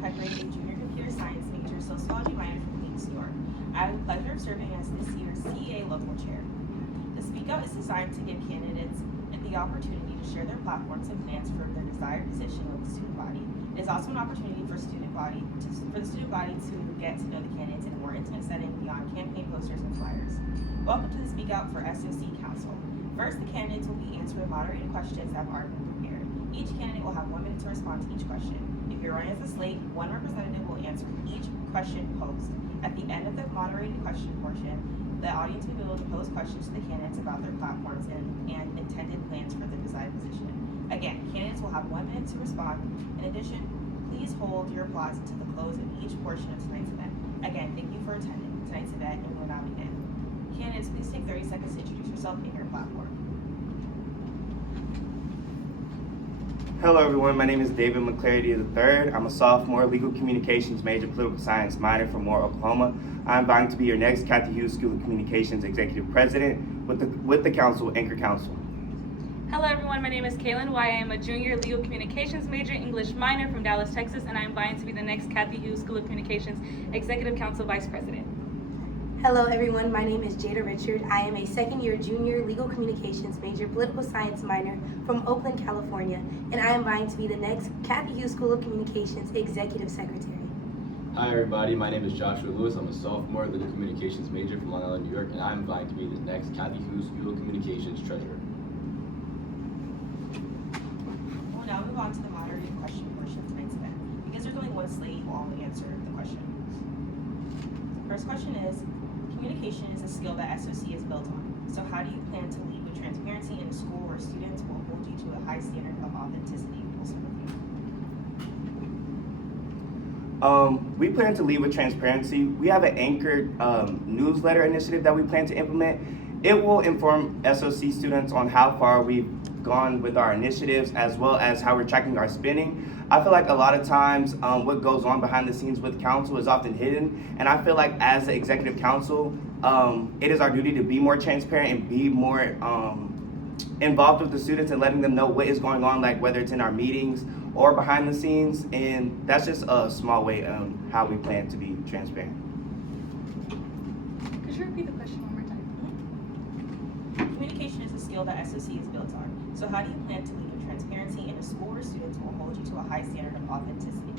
Peckering, a junior computer science major, sociology minor from Queens, New York. I have the pleasure of serving as this year's CEA local chair. The Speakout is designed to give candidates the opportunity to share their platforms and plans for their desired position with the student body. It is also an opportunity for the student body to get to know the candidates in a more intimate setting beyond campaign posters and flyers. Welcome to the Speakout for SOC Council. First, the candidates will be answering moderated questions that have already been prepared. Each candidate will have 1 minute to respond to each question. If you're running as a slate, one representative will answer each question posed. At the end of the moderated question portion, the audience will be able to pose questions to the candidates about their platforms and intended plans for the desired position. Again, candidates will have 1 minute to respond. In addition, please hold your applause until the close of each portion of tonight's event. Again, thank you for attending tonight's event, and we will now begin. Candidates, please take 30 seconds to introduce yourself and your platform. Hello everyone, my name is David McClarity III. I'm a sophomore, legal communications major, political science minor from Moore, Oklahoma. I'm vying to be your next Kathy Hughes School of Communications Executive President with the Council, Anchor Council. Hello everyone, my name is Kaylin Y. I am a junior legal communications major, English minor from Dallas, Texas, and I am vying to be the next Kathy Hughes School of Communications Executive Council Vice President. Hello everyone, my name is Jada Richard. I am a second year junior legal communications major, political science minor from Oakland, California, and I am vying to be the next Kathy Hughes School of Communications Executive Secretary. Hi everybody, my name is Joshua Lewis. I'm a sophomore legal communications major from Long Island, New York, and I'm vying to be the next Kathy Hughes School of Communications Treasurer. We'll now move on to the moderated question portion of tonight's event. Because there's only one slate, you will all answer the question. First question is, communication is a skill that SOC is built on. So how do you plan to lead with transparency in a school where students will hold you to a high standard of authenticity? We plan to lead with transparency. We have an anchored newsletter initiative that we plan to implement. It will inform SOC students on how far we've gone with our initiatives as well as how we're tracking our spending. I feel like a lot of times what goes on behind the scenes with council is often hidden, and I feel like as the executive council, it is our duty to be more transparent and be more involved with the students and letting them know what is going on, like whether it's in our meetings or behind the scenes, and that's just a small way on how we plan to be transparent. Could you repeat the question one more time? Communication is a skill that SOC is built on. So how do you plan to lead with transparency in a school where students will hold you to a high standard of authenticity?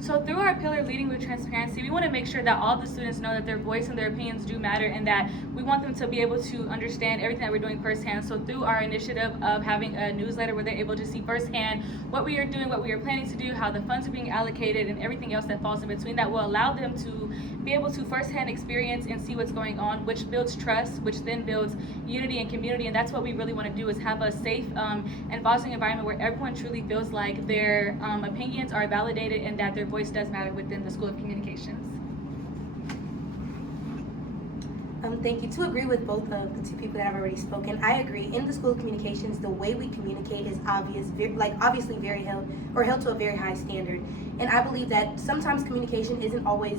So through our pillar leading with transparency, we want to make sure that all the students know that their voice and their opinions do matter, and that we want them to be able to understand everything that we're doing firsthand. So through our initiative of having a newsletter where they're able to see firsthand what we are doing, what we are planning to do, how the funds are being allocated, and everything else that falls in between, that will allow them to be able to firsthand experience and see what's going on, which builds trust, which then builds unity and community. And that's what we really want to do, is have a safe and fostering environment where everyone truly feels like their opinions are validated and that their voice does matter within the School of Communications. Thank you. To agree with both of the two people that have already spoken, I agree. In the School of Communications, the way we communicate is obviously held to a very high standard. And I believe that sometimes communication isn't always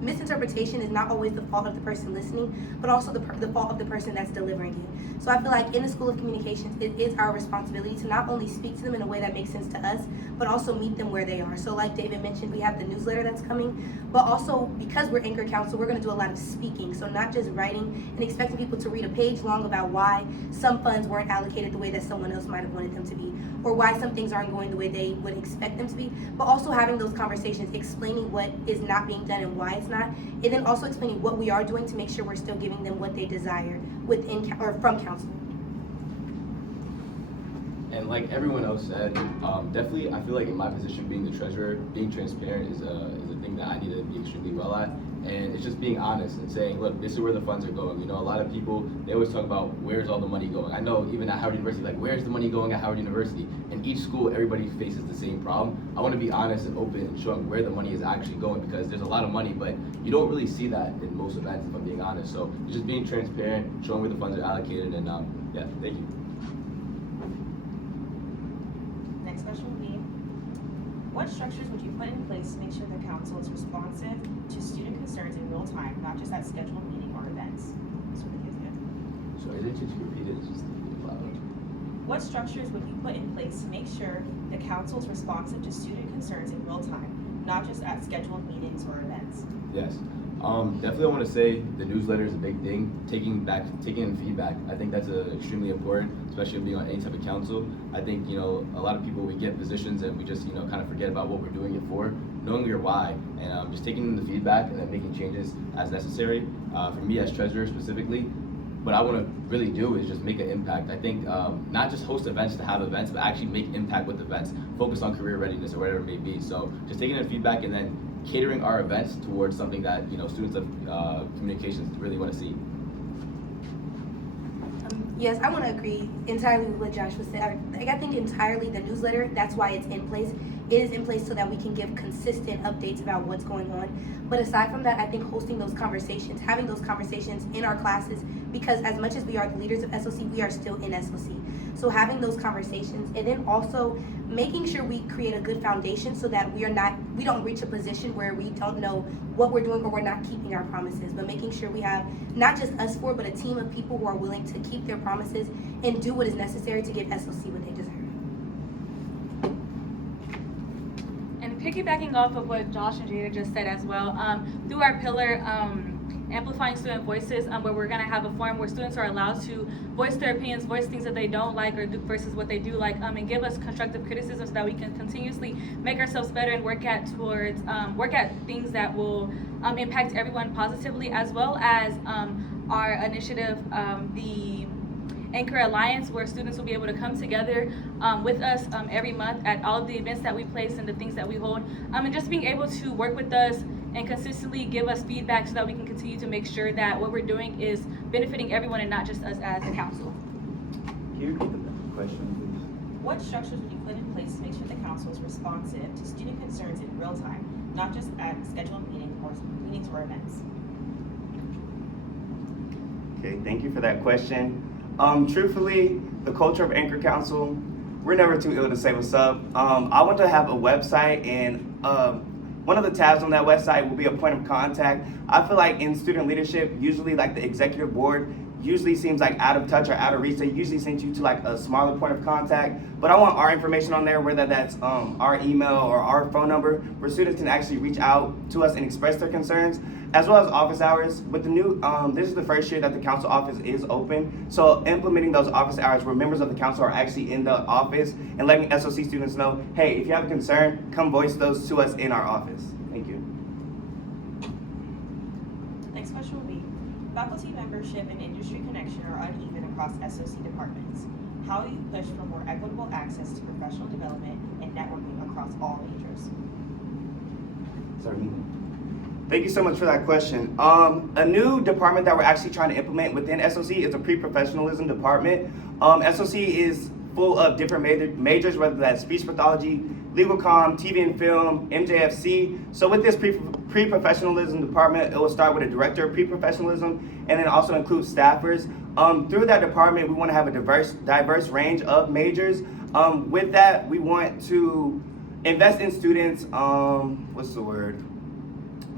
misinterpretation is not always the fault of the person listening, but also the fault of the person that's delivering it. So I feel like in the School of Communications, it is our responsibility to not only speak to them in a way that makes sense to us, but also meet them where they are. So like David mentioned, we have the newsletter that's coming, but also because we're Anchor Council, we're going to do a lot of speaking. So not just writing and expecting people to read a page long about why some funds weren't allocated the way that someone else might have wanted them to be, or why some things aren't going the way they would expect them to be, but also having those conversations, explaining what is not being done and why it's not, and then also explaining what we are doing to make sure we're still giving them what they desire within or from council. And like everyone else said, definitely I feel like in my position being the treasurer, being transparent is a thing that I need to be extremely well at. And it's just being honest and saying, look, this is where the funds are going. You know, a lot of people, they always talk about where's all the money going. I know even at Howard University, like where's the money going at Howard University? In each school, everybody faces the same problem. I want to be honest and open and showing where the money is actually going, because there's a lot of money, but you don't really see that in most events, if I'm being honest. So it's just being transparent, showing where the funds are allocated, and yeah, thank you. Next question would be, what structures would you put in place to make sure the council is responsive to student concerns in real time, not just at scheduled meeting or events? So I didn't you repeat it, it's just loud. What structures would you put in place to make sure the council is responsive to student concerns in real time, not just at scheduled meetings or events? Yes. Definitely I want to say the newsletter is a big thing. Taking in feedback. I think that's extremely important, especially being on any type of council. I think, a lot of people, we get positions and we just, kind of forget about what we're doing it for, knowing your why, and just taking in the feedback and then making changes as necessary. For me as treasurer specifically, what I want to really do is just make an impact. I think not just host events to have events, but actually make impact with events. Focus on career readiness or whatever it may be. So just taking in feedback and then catering our events towards something that students of communications really want to see. Yes, I want to agree entirely with what Josh was saying. I think entirely the newsletter, that's why it's in place. It is in place so that we can give consistent updates about what's going on. But aside from that, I think hosting those conversations, having those conversations in our classes, because as much as we are the leaders of SOC, we are still in SOC. So having those conversations, and then also making sure we create a good foundation so that we don't reach a position where we don't know what we're doing or we're not keeping our promises, but making sure we have not just us four, but a team of people who are willing to keep their promises and do what is necessary to give SOC what they deserve. And piggybacking off of what Josh and Jada just said as well, through our pillar, amplifying student voices, where we're going to have a forum where students are allowed to voice their opinions, voice things that they don't like or do versus what they do like, and give us constructive criticism so that we can continuously make ourselves better and work at things that will impact everyone positively, as well as our initiative, the Anchor Alliance, where students will be able to come together with us every month at all of the events that we place and the things that we hold, and just being able to work with us and consistently give us feedback so that we can continue to make sure that what we're doing is benefiting everyone and not just us as a council. Can you repeat the question, please? What structures would you put in place to make sure the council is responsive to student concerns in real time, not just at scheduled meetings or events? Okay, thank you for that question. Truthfully, the culture of Anchor Council, we're never too ill to say what's up. I want to have a website, and one of the tabs on that website will be a point of contact. I feel like in student leadership, usually like the executive board usually seems like out of touch or out of reach. They usually send you to like a smaller point of contact, but I want our information on there, whether that's our email or our phone number, where students can actually reach out to us and express their concerns, as well as office hours. With the new, this is the first year that the council office is open, so implementing those office hours where members of the council are actually in the office and letting SOC students know, hey, if you have a concern, come voice those to us in our office. Thank you. Next question will be, faculty membership and industry connection are uneven across SOC departments. How will you push for more equitable access to professional development and networking across all majors? Sorry. Thank you so much for that question. A new department that we're actually trying to implement within SOC is a pre-professionalism department. SOC is full of different majors, whether that's speech pathology, legal comm, TV and film, MJFC. So with this pre-professionalism department, it will start with a director of pre-professionalism and then also include staffers. Through that department, we want to have a diverse range of majors. With that, we want to invest in students,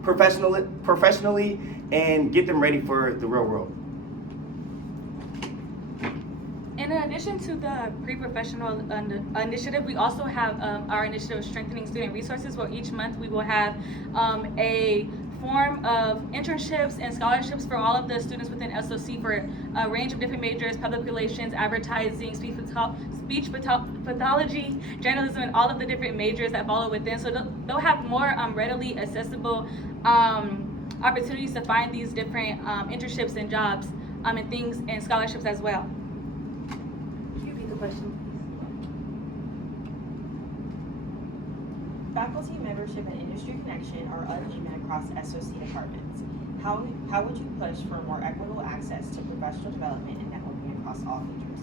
professionally, and get them ready for the real world. In addition to the pre-professional initiative, we also have our initiative of strengthening student resources, where each month we will have a form of internships and scholarships for all of the students within SOC for a range of different majors: public relations, advertising, speech pathology, journalism, and all of the different majors that follow within. So they'll have more readily accessible opportunities to find these different internships and jobs and things and scholarships as well. Can you repeat the question? Faculty membership and industry connection are uneven across SOC departments. How would you push for more equitable access to professional development and networking across all majors?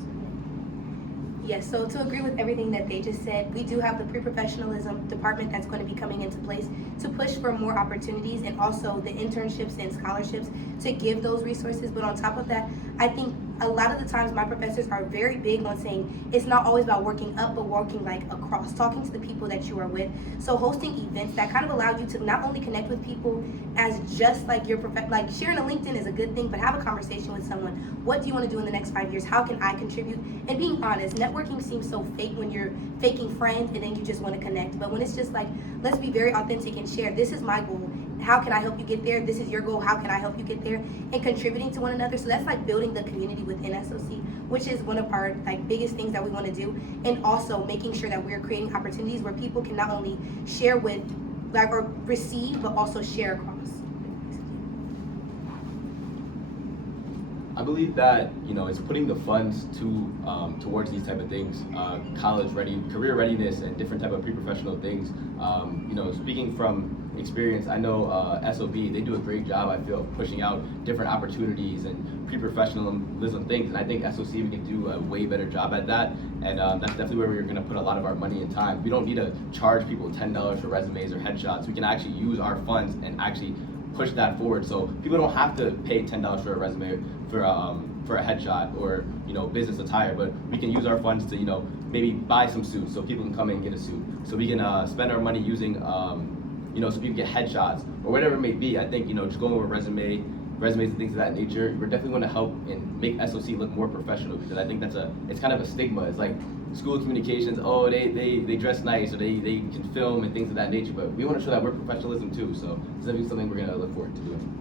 Yes, so to agree with everything that they just said, we do have the pre-professionalism department that's going to be coming into place to push for more opportunities, and also the internships and scholarships to give those resources. But on top of that, I think a lot of the times my professors are very big on saying it's not always about working up, but working like across, talking to the people that you are with. So hosting events that kind of allow you to not only connect with people as just like your like sharing a LinkedIn is a good thing, but have a conversation with someone. What do you want to do in the next 5 years? How can I contribute? And being honest, networking seems so fake when you're faking friends and then you just want to connect. But when it's just like, let's be very authentic and share, this is my goal. How can I help you get there? This is your goal. How can I help you get there? And contributing to one another. So that's like building the community within SOC, which is one of our like biggest things that we want to do. And also making sure that we're creating opportunities where people can not only share with like or receive, but also share across. I believe that it's putting the funds towards these type of things, college ready, career readiness, and different type of pre-professional things. Speaking from experience, I know SOB, they do a great job, I feel, of pushing out different opportunities and pre-professionalism things, and I think SOC, we can do a way better job at that, and that's definitely where we're going to put a lot of our money and time. We don't need to charge people $10 for resumes or headshots. We can actually use our funds and actually push that forward, so people don't have to pay $10 for a resume, for a headshot, or business attire, but we can use our funds to maybe buy some suits so people can come and get a suit, so we can spend our money using so people get headshots or whatever it may be. I think just going over resumes and things of that nature, we're definitely going to help and make SOC look more professional, because I think it's kind of a stigma. It's like school communications, oh, they dress nice, or they can film and things of that nature, but we want to show that we're professionalism too, so it's definitely something we're going to look forward to doing.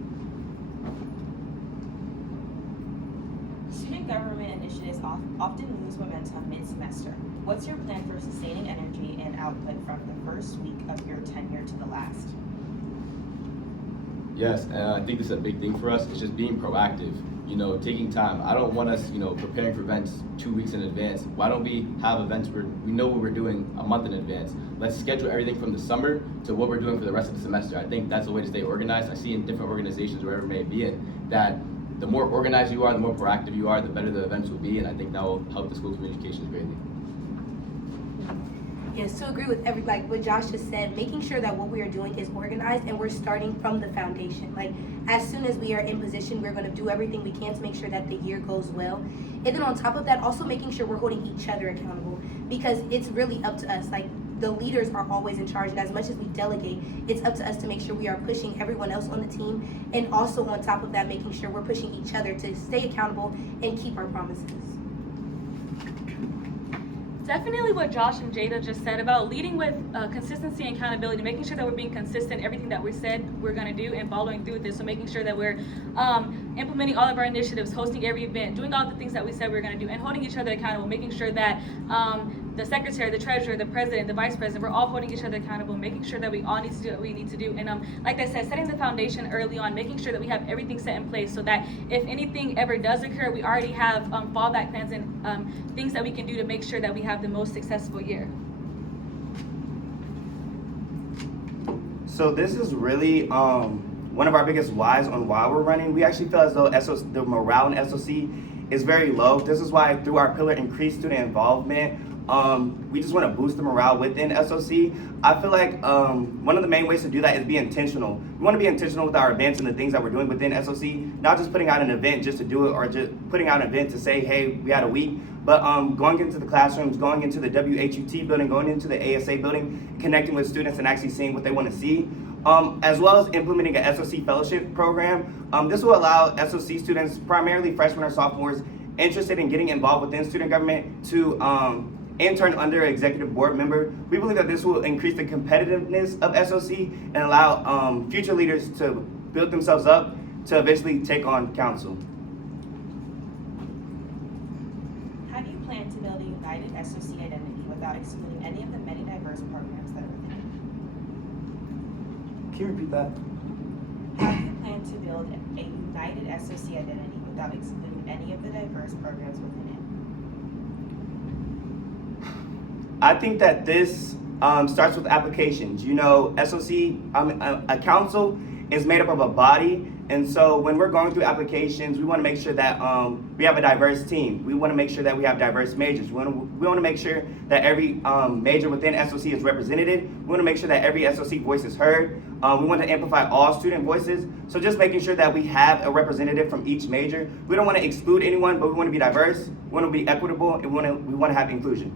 Student government initiatives often lose momentum mid-semester. What's your plan for sustaining energy and output from the first week of your tenure to the last? Yes, and I think this is a big thing for us. It's just being proactive, taking time. I don't want us, preparing for events 2 weeks in advance. Why don't we have events where we know what we're doing a month in advance? Let's schedule everything from the summer to what we're doing for the rest of the semester. I think that's a way to stay organized. I see in different organizations, wherever it may be in, that the more organized you are, the more proactive you are, the better the events will be, and I think that will help the school communications greatly. Yes, to agree with like what Josh just said, making sure that what we are doing is organized and we're starting from the foundation. Like as soon as we are in position, we're going to do everything we can to make sure that the year goes well. And then on top of that, also making sure we're holding each other accountable, because it's really up to us. Like the leaders are always in charge, and as much as we delegate, it's up to us to make sure we are pushing everyone else on the team, and also on top of that, making sure we're pushing each other to stay accountable and keep our promises. Definitely what Josh and Jada just said about leading with consistency and accountability, making sure that we're being consistent, everything that we said we're going to do, and following through with this. So making sure that we're implementing all of our initiatives, hosting every event, doing all the things that we said we were going to do, and holding each other accountable, making sure that the secretary, the treasurer, the president, the vice president, we're all holding each other accountable, making sure that we all need to do what we need to do. And like I said, setting the foundation early on, making sure that we have everything set in place so that if anything ever does occur, we already have fallback plans and things that we can do to make sure that we have the most successful year. So this is really one of our biggest whys on why we're running. We actually feel as though the morale in SOC is very low. This is why through our pillar increased student involvement, we just want to boost the morale within SOC. I feel like one of the main ways to do that is be intentional. We want to be intentional with our events and the things that we're doing within SOC, not just putting out an event just to do it, or just putting out an event to say, hey, we had a week, but going into the classrooms, going into the WHUT building, going into the ASA building, connecting with students and actually seeing what they want to see, as well as implementing a SOC fellowship program. This will allow SOC students, primarily freshmen or sophomores, interested in getting involved within student government to intern under an executive board member. We believe that this will increase the competitiveness of SOC and allow future leaders to build themselves up to eventually take on council. How do you plan to build a united SOC identity without excluding any of the many diverse programs that are within Can you repeat that? it? How do you plan to build a united SOC identity without excluding any of the diverse programs within it? I think that this starts with applications. SOC, a council is made up of a body And so when we're going through applications, we want to make sure that we have a diverse team. We want to make sure that we have diverse majors. We want to make sure that every major within SOC is represented. We want to make sure that every SOC voice is heard. We want to amplify all student voices. So just making sure that we have a representative from each major. We don't want to exclude anyone, but we want to be diverse. We want to be equitable, and we want to have inclusion.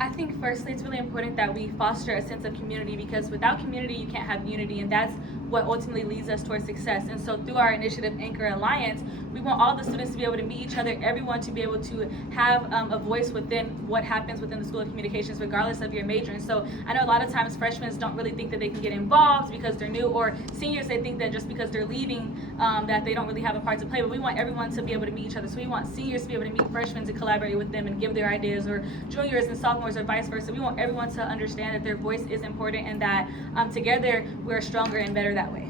I think firstly it's really important that we foster a sense of community, because without community you can't have unity, and that's what ultimately leads us towards success. And so through our initiative Anchor Alliance, we want all the students to be able to meet each other, everyone to be able to have a voice within what happens within the School of Communications regardless of your major. And so I know a lot of times freshmen don't really think that they can get involved because they're new, or seniors, they think that just because they're leaving that they don't really have a part to play. But we want everyone to be able to meet each other. So we want seniors to be able to meet freshmen to collaborate with them and give their ideas, or juniors and sophomores, or vice versa. We want everyone to understand that their voice is important, and that together we're stronger and better that way.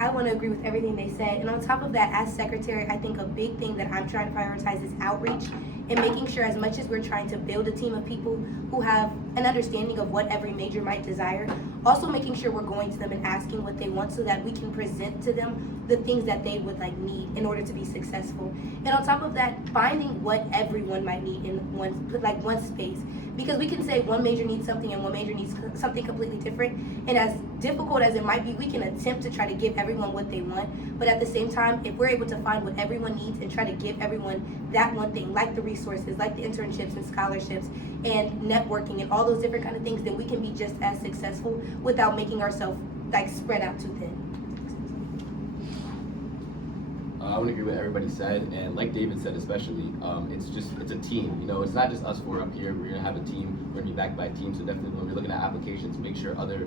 I want to agree with everything they said. And on top of that, as secretary, I think a big thing that I'm trying to prioritize is outreach, and making sure, as much as we're trying to build a team of people who have an understanding of what every major might desire, also making sure we're going to them and asking what they want so that we can present to them the things that they would need in order to be successful. And on top of that, finding what everyone might need in one space. Because we can say one major needs something and one major needs something completely different. And as difficult as it might be, we can attempt to try to give everyone what they want. But at the same time, if we're able to find what everyone needs and try to give everyone that one thing, like the resources, like the internships and scholarships and networking and all those different kind of things, then we can be just as successful without making ourselves spread out too thin. I would agree with what everybody said, and like David said especially, it's a team. It's not just us four up here. We're gonna have a team. We're gonna be backed by a team. So definitely when we're looking at applications, make sure other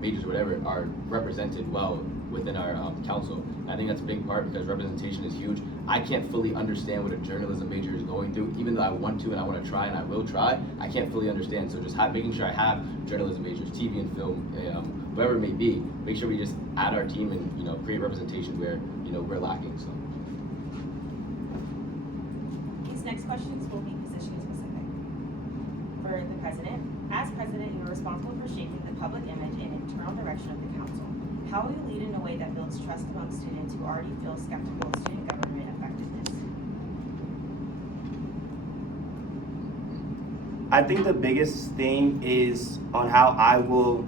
majors or whatever are represented well within our council. And I think that's a big part, because representation is huge. I can't fully understand what a journalism major is going through, even though I want to and I want to try and I will try. I can't fully understand. So just making sure I have journalism majors, TV and film, whatever it may be. Make sure we just add our team and create representation where we're lacking. So These next questions will be position specific. For the president, as president, you are responsible for shaping the public image and internal direction of the council. How will you lead in a way that builds trust among students who already feel skeptical of student government effectiveness? I think the biggest thing is on how I will.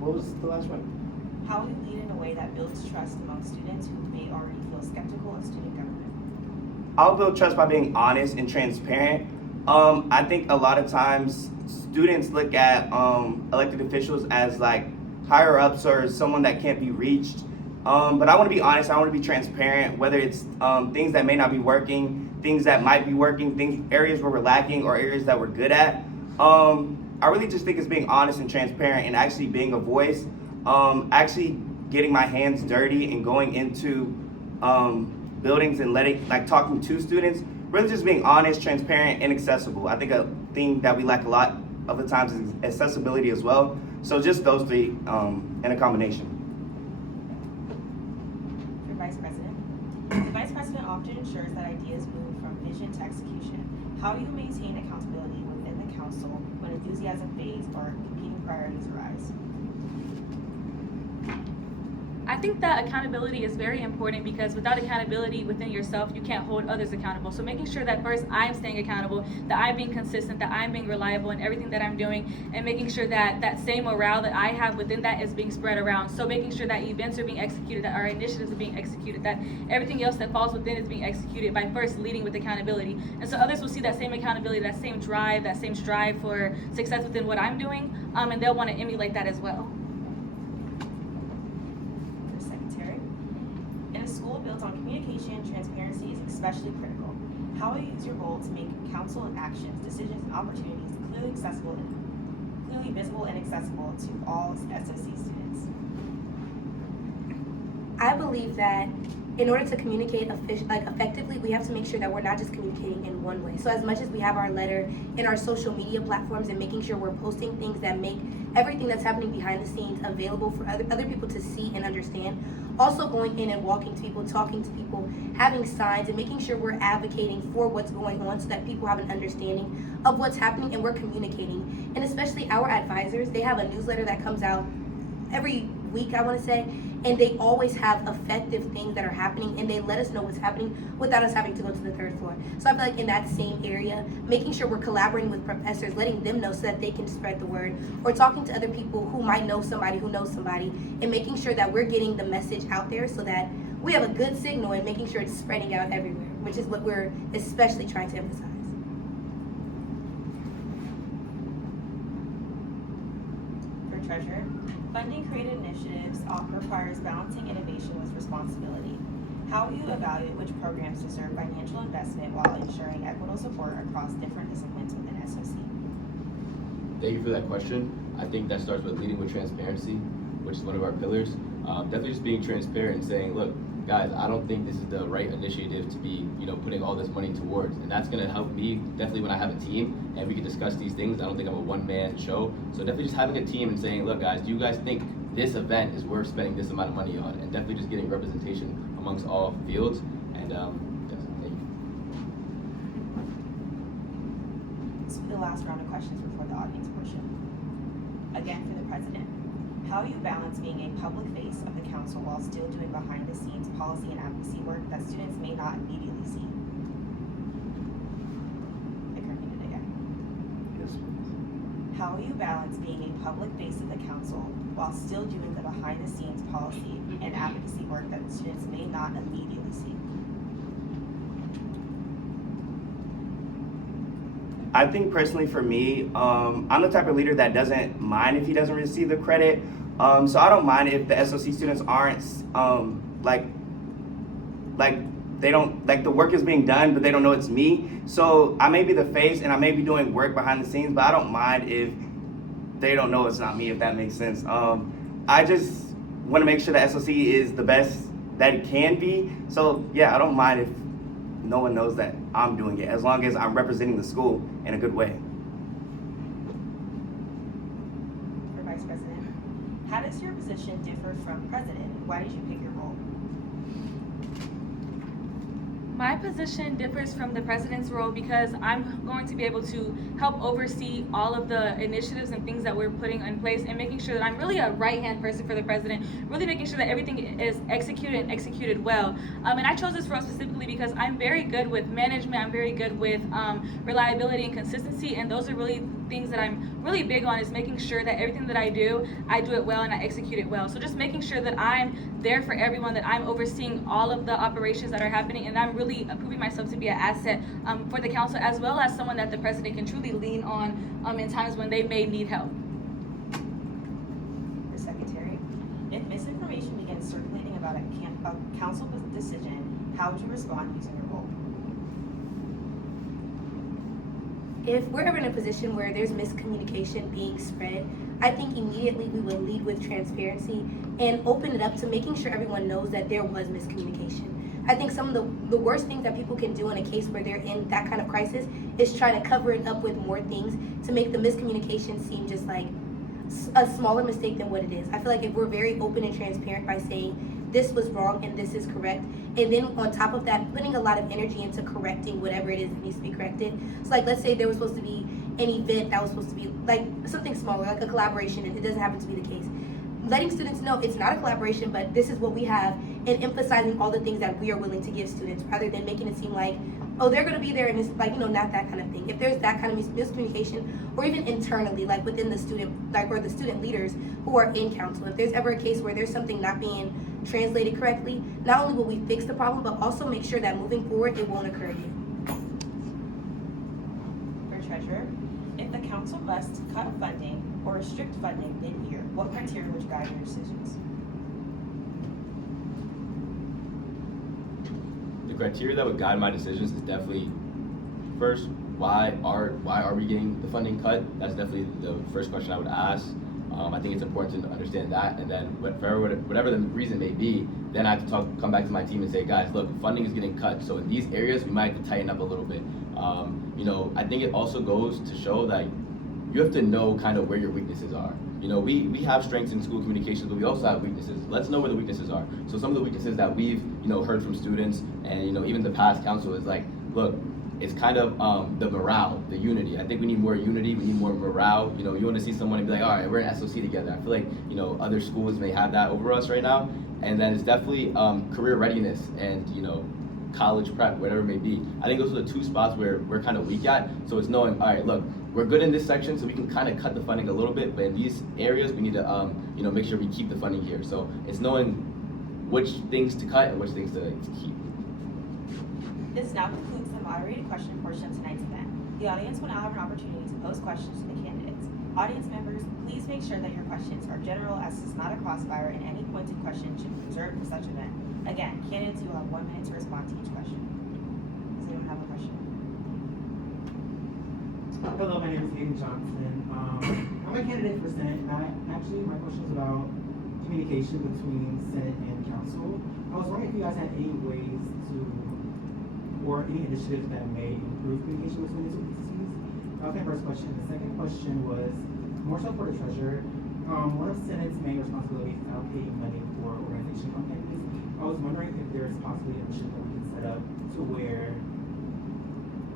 What was the last one? How will you lead in a way that builds trust among students who may already feel skeptical of student government? I'll build trust by being honest and transparent. I think a lot of times students look at elected officials as higher ups or someone that can't be reached. But I want to be honest. I want to be transparent, whether it's things that may not be working, things that might be working, areas where we're lacking, or areas that we're good at. I really just think it's being honest and transparent, and actually being a voice, actually getting my hands dirty and going into buildings and talking to students, really just being honest, transparent, and accessible. I think a thing that we lack a lot of the times is accessibility as well. So just those three in a combination. For Vice President, the Vice President often ensures that ideas move from vision to execution. How do you maintain accountability within the council when enthusiasm fades or competing priorities arise? I think that accountability is very important, because without accountability within yourself, you can't hold others accountable. So making sure that first I'm staying accountable, that I'm being consistent, that I'm being reliable in everything that I'm doing, and making sure that that same morale that I have within that is being spread around. So making sure that events are being executed, that our initiatives are being executed, that everything else that falls within is being executed by first leading with accountability. And so others will see that same accountability, that same drive, that same strive for success within what I'm doing, and they'll want to emulate that as well. School built on communication, transparency is especially critical. How will you use your role to make council actions, decisions, and opportunities clearly visible and accessible to all SOC students? I believe that in order to communicate effectively, we have to make sure that we're not just communicating in one way. So as much as we have our letter in our social media platforms and making sure we're posting things that make everything that's happening behind the scenes available for other people to see and understand, also going in and walking to people, talking to people, having signs, and making sure we're advocating for what's going on so that people have an understanding of what's happening and we're communicating. And especially our advisors, they have a newsletter that comes out every week, I want to say, and they always have effective things that are happening, and they let us know what's happening without us having to go to the third floor. So I feel like in that same area, making sure we're collaborating with professors, letting them know so that they can spread the word, or talking to other people who might know somebody who knows somebody, and making sure that we're getting the message out there so that we have a good signal and making sure it's spreading out everywhere, which is what we're especially trying to emphasize. For treasurer, funding created initiatives requires balancing innovation with responsibility. How will you evaluate which programs deserve financial investment while ensuring equitable support across different disciplines within SOC? Thank you for that question. I think that starts with leading with transparency, which is one of our pillars. Definitely just being transparent and saying, look, guys, I don't think this is the right initiative to be, putting all this money towards. And that's gonna help me definitely when I have a team and we can discuss these things. I don't think I'm a one-man show. So definitely just having a team and saying, look, guys, do you guys think this event is worth spending this amount of money on? And definitely just getting representation amongst all fields. And yes, thank you. This will be the last round of questions before the audience portion. Again, for the president, how you balance being a public face of the council while still doing behind-the-scenes policy and advocacy work that students may not immediately see? I can repeat it again. Yes, please. How will you balance being a public face of the council while still doing the behind-the-scenes policy and advocacy work that students may not immediately see? I think personally for me, I'm the type of leader that doesn't mind if he doesn't receive the credit. So I don't mind if the SOC students aren't they don't, the work is being done, but they don't know it's me. So I may be the face and I may be doing work behind the scenes, but I don't mind if they don't know it's not me, if that makes sense. I just want to make sure that SOC is the best that it can be. So yeah, I don't mind if no one knows that I'm doing it, as long as I'm representing the school in a good way. For Vice President, how does your position differ from President, and why did you pick your role? My position differs from the president's role because I'm going to be able to help oversee all of the initiatives and things that we're putting in place and making sure that I'm really a right-hand person for the president, really making sure that everything is executed and executed well. And I chose this role specifically because I'm very good with management, I'm very good with reliability and consistency, and those are really things that I'm really big on, is making sure that everything that I do it well and I execute it well. So just making sure that I'm there for everyone, that I'm overseeing all of the operations that are happening, and I'm really proving myself to be an asset for the council, as well as someone that the president can truly lean on in times when they may need help. For Secretary, if misinformation begins circulating about a council decision, how would you respond using your role? If we're ever in a position where there's miscommunication being spread, I think immediately we would lead with transparency and open it up to making sure everyone knows that there was miscommunication. I think some of the worst things that people can do in a case where they're in that kind of crisis is try to cover it up with more things to make the miscommunication seem just like a smaller mistake than what it is. I feel like if we're very open and transparent by saying this was wrong and this is correct, and then on top of that, putting a lot of energy into correcting whatever it is that needs to be corrected. So like, let's say there was supposed to be an event that was supposed to be like something smaller, like a collaboration, and it doesn't happen to be the case. Letting students know it's not a collaboration, but this is what we have, and emphasizing all the things that we are willing to give students, rather than making it seem like, oh, they're gonna be there and it's like, not that kind of thing. If there's that kind of miscommunication, or even internally, like within the student, or the student leaders who are in council, if there's ever a case where there's something not being translated correctly, not only will we fix the problem, but also make sure that moving forward, it won't occur again. For Treasurer, if the council must cut funding or restrict funding mid-year, what criteria would guide your decisions? The criteria that would guide my decisions is definitely, first, why are we getting the funding cut? That's definitely the first question I would ask. I think it's important to understand that, and then whatever the reason may be, then I have to come back to my team and say, guys, look, funding is getting cut, so in these areas we might have to tighten up a little bit. I think it also goes to show that you have to know kind of where your weaknesses are. We have strengths in school communications, but we also have weaknesses. Let's know where the weaknesses are. So some of the weaknesses that we've, heard from students and, even the past council is like, look, it's kind of the morale, the unity. I think we need more unity, we need more morale. You want to see someone and be like, all right, we're in SOC together. I feel like, other schools may have that over us right now. And then it's definitely career readiness and, college prep, whatever it may be. I think those are the two spots where we're kind of weak at. So it's knowing, all right, look, we're good in this section, so we can kind of cut the funding a little bit, but in these areas, we need to, make sure we keep the funding here. So it's knowing which things to cut and which things to keep. This now concludes the moderated question portion of tonight's event. The audience will now have an opportunity to pose questions to the candidates. Audience members, please make sure that your questions are general, as this is not a crossfire, and any pointed question should be reserved for such event. Again, candidates, you will have 1 minute to respond to each question. Does anyone have a question? Hello, my name is Hayden Johnson. I'm a candidate for Senate, and my question is about communication between Senate and Council. I was wondering if you guys had any ways or any initiatives that may improve communication between the two agencies. That was my first question. The second question was more so for the treasurer. One of Senate's main responsibilities is allocating money for organization campaigns. I was wondering if there's possibly an initiative that we can set up to where,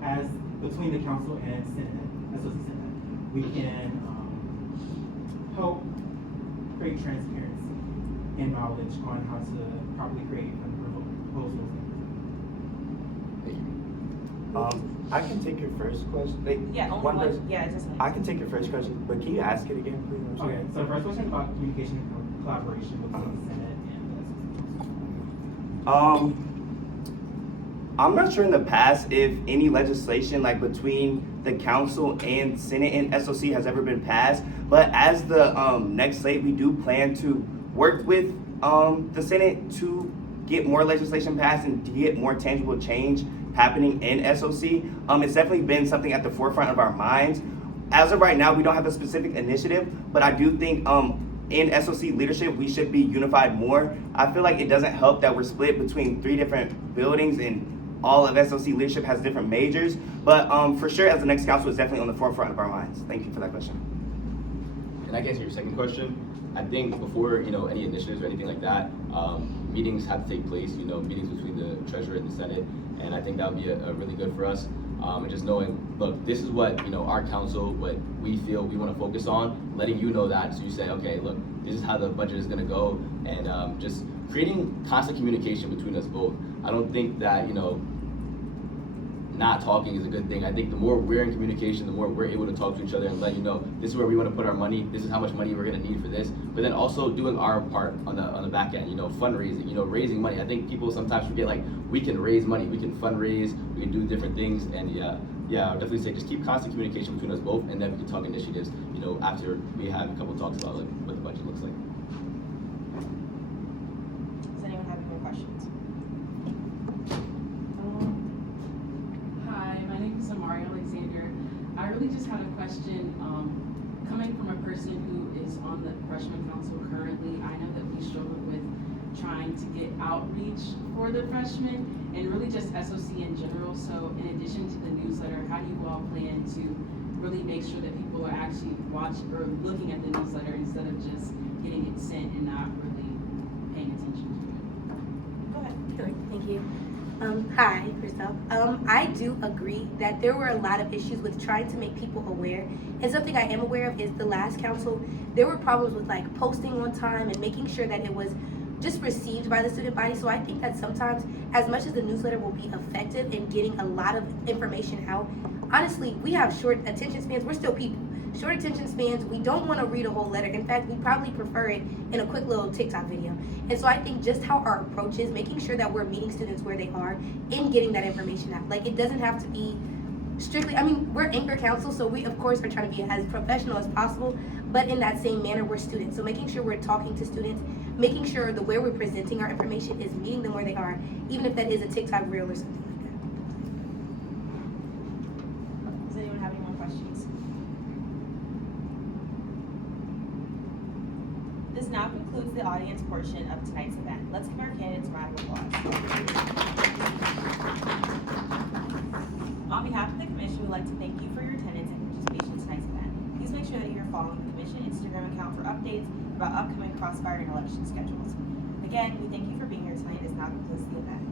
as between the council and Senate, SOC Senate, we can help create transparency and knowledge on how to properly create and propose those things. I can take your first question. Yeah, only one one. person. Yeah, just one. I can take your first question, but can you ask it again, please? I'm sorry. Okay, so the first question is about communication and collaboration between the Senate and the SOC. I'm not sure in the past if any legislation like between the council and Senate and SOC has ever been passed, but as the next slate, we do plan to work with the Senate to get more legislation passed and to get more tangible change happening in SOC. It's definitely been something at the forefront of our minds. As of right now, we don't have a specific initiative, but I do think in SOC leadership, we should be unified more. I feel like it doesn't help that we're split between 3 different buildings and all of SOC leadership has different majors, but for sure, as the next council, is definitely on the forefront of our minds. Thank you for that question. And I can answer your second question. I think before any initiatives or anything like that, meetings have to take place. Meetings between the treasurer and the Senate, and I think that would be a really good for us. And just knowing, look, this is what our council, what we feel we want to focus on, letting you know that, so you say, okay, look, this is how the budget is going to go, and just creating constant communication between us both. I don't think that not talking is a good thing. I think the more we're in communication, the more we're able to talk to each other and let you know this is where we want to put our money, this is how much money we're going to need for this, but then also doing our part on the back end, fundraising, raising money. I think people sometimes forget, like, we can raise money, we can fundraise, we can do different things, and I would definitely say just keep constant communication between us both, and then we can talk initiatives, after we have a couple talks about like what the budget looks like. Does anyone have any more questions? Hi, my name is Amari Alexander. I really just had a question. Coming from a person who is on the freshman council currently, I know that we struggle with trying to get outreach for the freshmen and really just SOC in general. So in addition to the newsletter, how do you all plan to really make sure that people are actually watching or looking at the newsletter instead of just getting it sent and not really paying attention to it? Go ahead. Sure, thank you. Hi, first off. I do agree that there were a lot of issues with trying to make people aware. And something I am aware of is the last council, there were problems with like posting on time and making sure that it was just received by the student body. So I think that sometimes, as much as the newsletter will be effective in getting a lot of information out, honestly, we have short attention spans. We're still people. Short attention spans, we don't want to read a whole letter. In fact, we probably prefer it in a quick little TikTok video. And so I think just how our approach is, making sure that we're meeting students where they are in getting that information out. Like, it doesn't have to be strictly, we're Anchor Council, so we of course are trying to be as professional as possible, but in that same manner, we're students. So making sure we're talking to students, making sure the way we're presenting our information is meeting them where they are, even if that is a TikTok reel or something like that. Does anyone have any more questions? This now concludes the audience portion of tonight's event. Let's give our candidates a round of applause. On behalf of the commission, we'd like to thank you for your attendance and participation in tonight's event. Please make sure that you're following the commission Instagram account for updates about upcoming crossfire and election schedules. Again, we thank you for being here tonight. This now concludes the event.